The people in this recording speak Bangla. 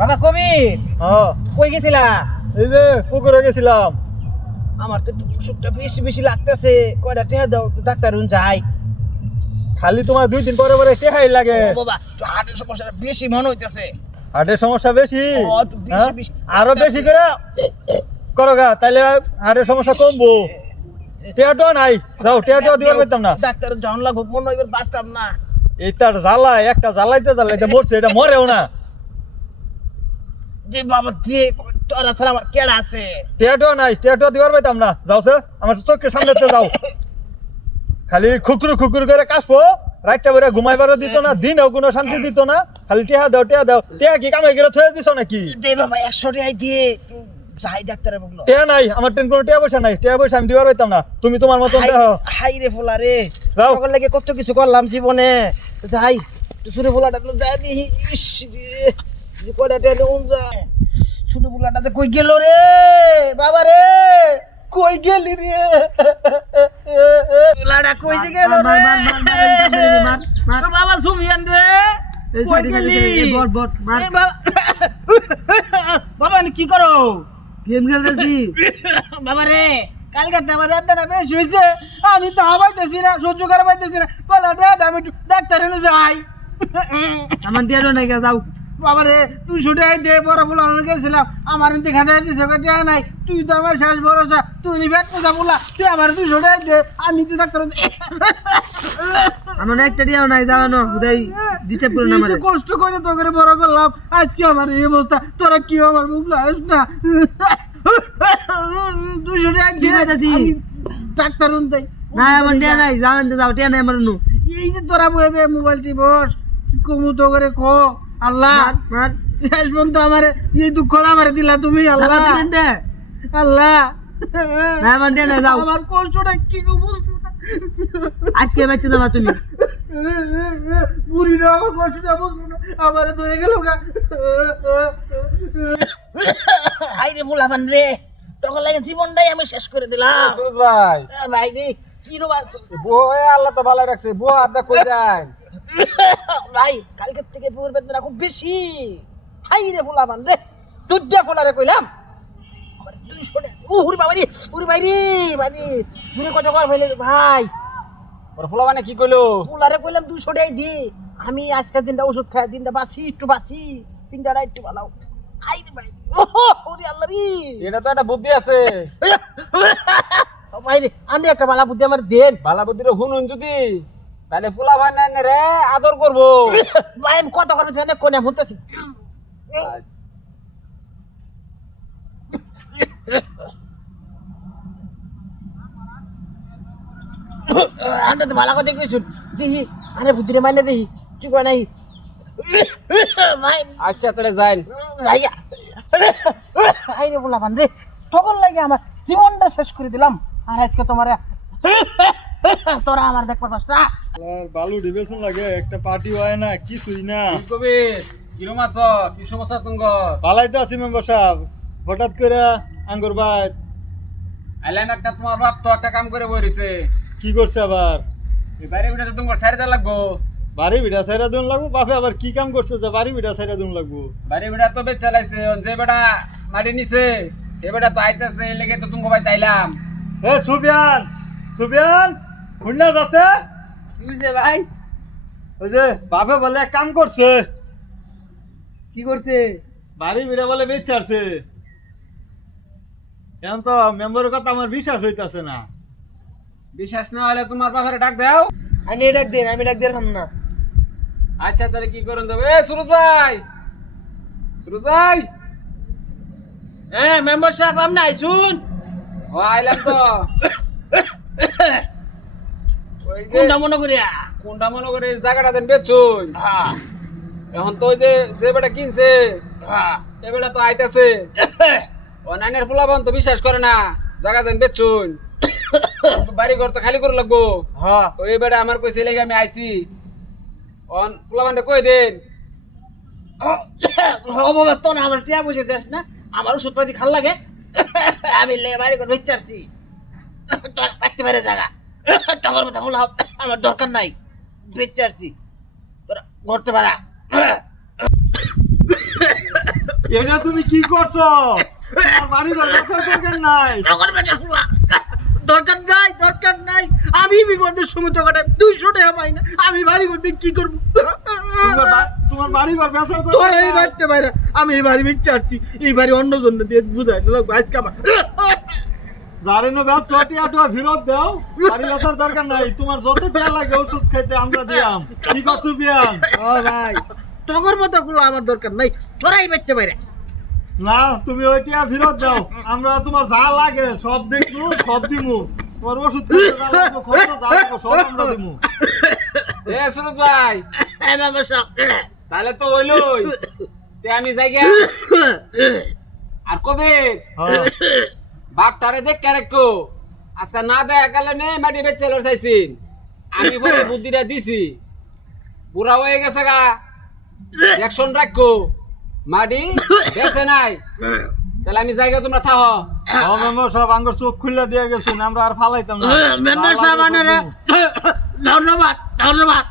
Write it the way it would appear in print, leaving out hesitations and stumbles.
বাবা কবির হ্যাঁ কই গেছিলা? এই যে পুকুরে গেছিলাম। আমার তো একটু অসুখটা বেশি বেশি লাগতেছে, কয়টা টেহা দাও তো ডাক্তার যাই। খালি তোমার 2 দিন পরে পরে টেহাই লাগে। ও বাবা একটু হার্টের সমস্যাটা বেশি মনে হইতেছে। হার্টের সমস্যা বেশি? ও, একটু বেশি হ্যাঁ? বেশি। আরো বেশি করে করো গা, তাইলে হার্টের সমস্যা কমবো। টেয়াটো নাই, যাও টেয়াটো দিবার পাইতাম না। ডাক্তার জান লাগো মনে হয় এবার বাঁচতাম না। এইটার জ্বালায় একটা জ্বালাইতে জ্বালাইতে মরছে, এটা মরেও না। যে বাবা দিয়ে তোরা ছাড়া আমার কেডা আছে? টেয়াটো নাই, টেয়াটো দিবার পাইতাম না। যাও সে আমার চোখের সামনেতে যাও। খালি খুকুরু খুকুরু করে কাশবো, রাতটা বেড়ে ঘুমাইবারও দিত না, দিনেও কোনো শান্তি দিত না। খালি টেহা দাও টেহা দাও। টেহা কি কামে গেলে থয়ে দিছ নাকি? যে বাবা 100 টাকা দিয়ে একটু যাই ডাক্তারে বললো। টেহা নাই, আমার টেন কোনো টেহা পয়সা নাই। টেহা পয়সা আমি দিবার পাইতাম না। তুমি তোমার মতন দেখো। হাই রে ফোলা রে, যাও। সকল লাগে কত কিছু করলাম জীবনে। যাই সুরে ফোলাটা যাই দিই। ইস রে যে কয়টা টেনে যায়। সুরে ফোলাটা যে কই গেল রে বাবা রে, কই গেলি রে? ফোলাটা কই যে গেল রে? মার বাবা সুফিয়ান রে, কই গেলি? এ বাবা নি কি করো? গেম খেলতেছি বাবা রে কালকে আমার রাতটা বেশি হয়েছে, আমি তো হাবাইতেছি না, সহ্য করে পাইতেছি না। বলাটা আমি একটু ডাক্তার এনে যাই। আমার টিয়াটো নাই যাও বাবা রে তুই ছুটে দে, বড় বলা গেছিলাম আমার এতে খাতা দিছে টিয়া নাই। তুই তো আমার শেষ ভরসা, তুই ব্যাট পোষা বলা, তুই আমার তুই ছুটে দে, আমি তো ডাক্তার আমার একটা টিয়াও নাই যাওয়ানো উদয় ডিস্টার্ব করে না এই আমারে যে কষ্ট করে তো করে বড় করলাম, আজকে আমার এই অবস্থা। তোরা কি আমার মুখ লাগাস না? তুই ছুটে কি কইতাছি? আমি ডাক্তার যাই। না আমার টিয়া নাই যাওয়ান যাও টিয়া নাই আমার নু এই যে তোরা বয়ে মোবাইলটি বস, কমু তো করে কো আল্লাহ। মার শেষ পর্যন্ত আমার এই দুঃখটা আমার দিলা তুমি আল্লাহ। চালাতে দেন দে আল্লাহ না আমার টিয়া নাই যাও আমার কষ্টটা কি বুঝলো না। আজকে বাইতে যাবা তুমি বুড়িরা আমার কষ্টটা বুঝলো না, আমার ধরে গেল গা। হাই রে মুলাবান রে, তখন লাগে জীবনটাই আমি শেষ করে দিলাম। সুরজ ভাই, ভাই রে কি রো বাস বউ আল্লাহ তো ভালো রাখছে। বউ আদা কই যায়? ভাই কালকের থেকে বুকের বেদনা খুব বেশি। হাই রে মুলাবান রে, দুধটা ফোলারে কইলাম আমার 200 টাকা। উরি বাবা রে, উরি ভাই রে বাড়ি জুরে কত কর ফেলে ভাই। ওর ফুলা মানে কি কইলো? ফুলারে কইলাম 200 টাকা দি, আমি আজকের দিনটা ওষুধ খাই, দিনটা বাসি একটু বাসি, পিন্ডাটা একটু ভালো। হাই রে ভাই, ওরে আল্লাহ রে। এটা তো একটা বুদ্ধি আছে। ভাই রে আন্দি একটা বালা বুদ্ধি আমার দেন। বালা বুদ্ধিরে হুনুন যদি, তাহলে ফুলা ভাই না রে আদর করবো। ভাই আমি কত করে জানে কোনে হতেছি। আন্ডা তো বালা কথা কইছুন দেখি, আরে বুদ্ধিরে মাইনে দেখি ঠিক হয় নাই। ভাই আচ্ছা তাহলে যাই। যাইয়া হাই রে বলা রে, তখন লাগে আমার জীবনটা শেষ করে দিলাম। আর আজকে তোমার তোরা আমার দেখবার পাস না। বালু ডিবেশন লাগে, একটা পার্টি হয় না, কিছুই না। কবি কিরম আছো? কি সমস্যা তুঙ্গর? ভালাই তো আছি মেম্বার সাহেব। হঠাৎ করে আঙ্গুর ভাই আইলাম একটা, তোমার বাপ তো একটা কাম করে বই রইছে। কি করছে আবার? এই বাইরে বিটা তো তোমার সাইড দেওয়া লাগবো। বাড়ি ভিড়া ছাইরা দিন লাগবো? বাপে আবার কি কাম করছে যে বাড়ি ভিড়া ছাইরা দিন লাগবো? বাইরে বিটা তো বেচ চালাইছে, যে বেটা মারি নিছে এ বেটা তো আইতাছে, এই লেগে তো তুমি ভাই তাইলাম। এ সুবিয়ান, সুবিয়ান খুলনা যাচ্ছে? কি হইছে ভাই? ওই যে বাপে বলে এক কাম করছে, কি করছে? বাড়ি ভিড়া বলে বেচ ছাড়ছে। এখন তো মেম্বারের কথা আমার বিশ্বাস হইতাছে না। বিশ্বাস না হলে তোমার বাপরে ডাক দাও। আমি ডাক দেন, আমি ডাক দেন না আচ্ছা তাহলে কি করুন দেবো? এ সুরজ ভাই, সুরজ ভাই। হ্যাঁ মেম্বার সাহেব আপনি আইসুন। ও আইলাম তো। ওই যে কোনটা মনে করিয়া? কোনটা মনে করে জায়গাটা দেন বেচুন। হ্যাঁ এখন তো ওই যে যে বেটা কিনছে হ্যাঁ এ বেটা তো আইতাছে। ও নাইনের পোলাবন তো বিশ্বাস করে না, জায়গা দেন বেচুন। বাড়ি ঘর তো খালি করে লাগবো। হ্যাঁ ওই বেটা আমার কইছে লেগে আমি আইছি। অন পোলাবানটা কই দেন। বাবা তো না আমার টিয়া বসে দেশ না, আমার ওষুধ পাতি খাল লাগে। আমি বাড়ি করে বেচারছি, তোর পাইতে পারে জায়গা টাকার কথা বলা আমার দরকার নাই, বেচারছি তোরা করতে পারা। এটা তুমি কি করছো? তোমার বাড়ি ঘর বেচার দরকার নাই। তখন বেটা ফুলা দরকার নাই, দরকার নাই। আমি বিপদের সময় তো কাটাই 200 টাকা পাই না, আমি বাড়ি করতে কি করবো? তোমার বাড়ি ঘর বেচার তোর দরকার এই নাই। বাড়তে পারে, আমি এই বাড়ি বেচে আসছি, এই বাড়ি অন্য জন্য দিয়ে বুঝাই না লাগবে আজকে আমার। যারে নো ব্যাপ চটিয়া টুয়া ফেরত দাও, বাড়ি বেচার দরকার নাই। তোমার যত টাকা লাগে ওষুধ খাইতে আমরা দিয়াম। কি করছো বিয়ান? ও ভাই তোর মতো ফুলা আমার দরকার নাই, তোরাই বেচতে পারে। না তুমি ওইটা ফেরত দাও, আমরা তোমার যা লাগে সব দেখবো, সব দিমু। তোমার ওষুধ খাইতে যা লাগবে, খরচ যা লাগবে সব আমরা দিমু। এ সুরজ ভাই এই বাবা সব তাহলে তো হইলই তে আমি যাই গিয়া। আর কবে হ্যাঁ। বাপটারে দেখ কে রাখো আজকে না দেয় একালে নে মাটি বেচে লড় চাইছিন। আমি বলে বুদ্ধিটা দিছি, বুড়া হয়ে গেছে গা, অ্যাকশন রাখো। মাটি বেচে নাই তাহলে আমি জায়গা তোমরা থাহ। মেম্বার সাহেব আঙ্গুর চোখ খুলে দিয়ে গেছেন, আমরা আর ফালাইতাম না। মেম্বার সাহেব, ধন্যবাদ, ধন্যবাদ।